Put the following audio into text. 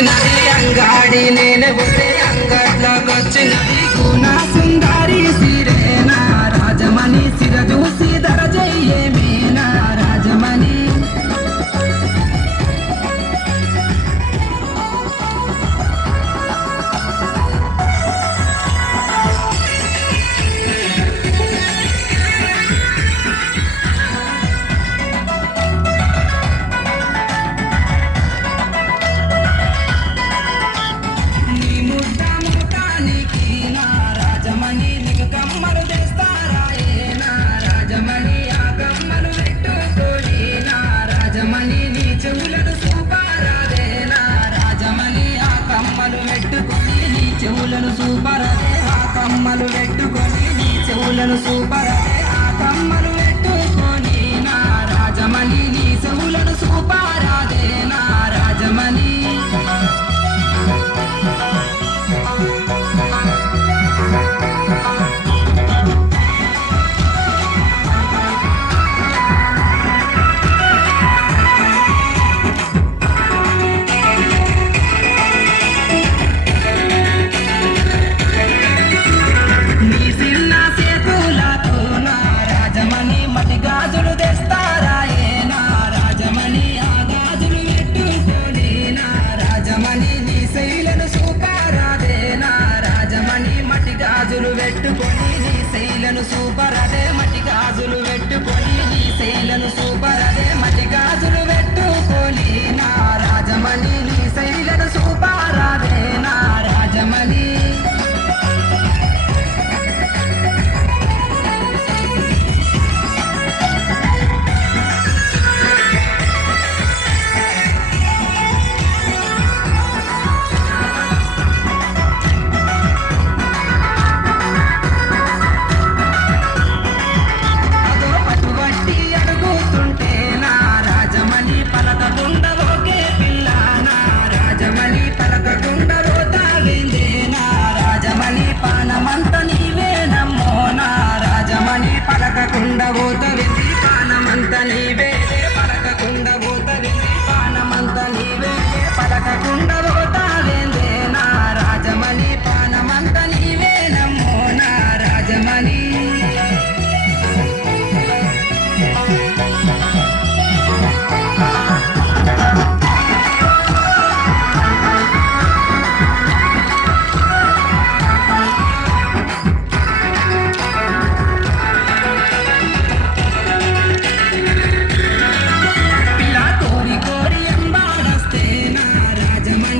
వచ్చినది అంగాడి నేను అంగట్లోకి వచ్చినది గుణాసు కమ్మలు పెట్టుకొని నీ చెవులను సూపర్ కమ్మలు పెట్టుకొని నీ చెవులను సూపరా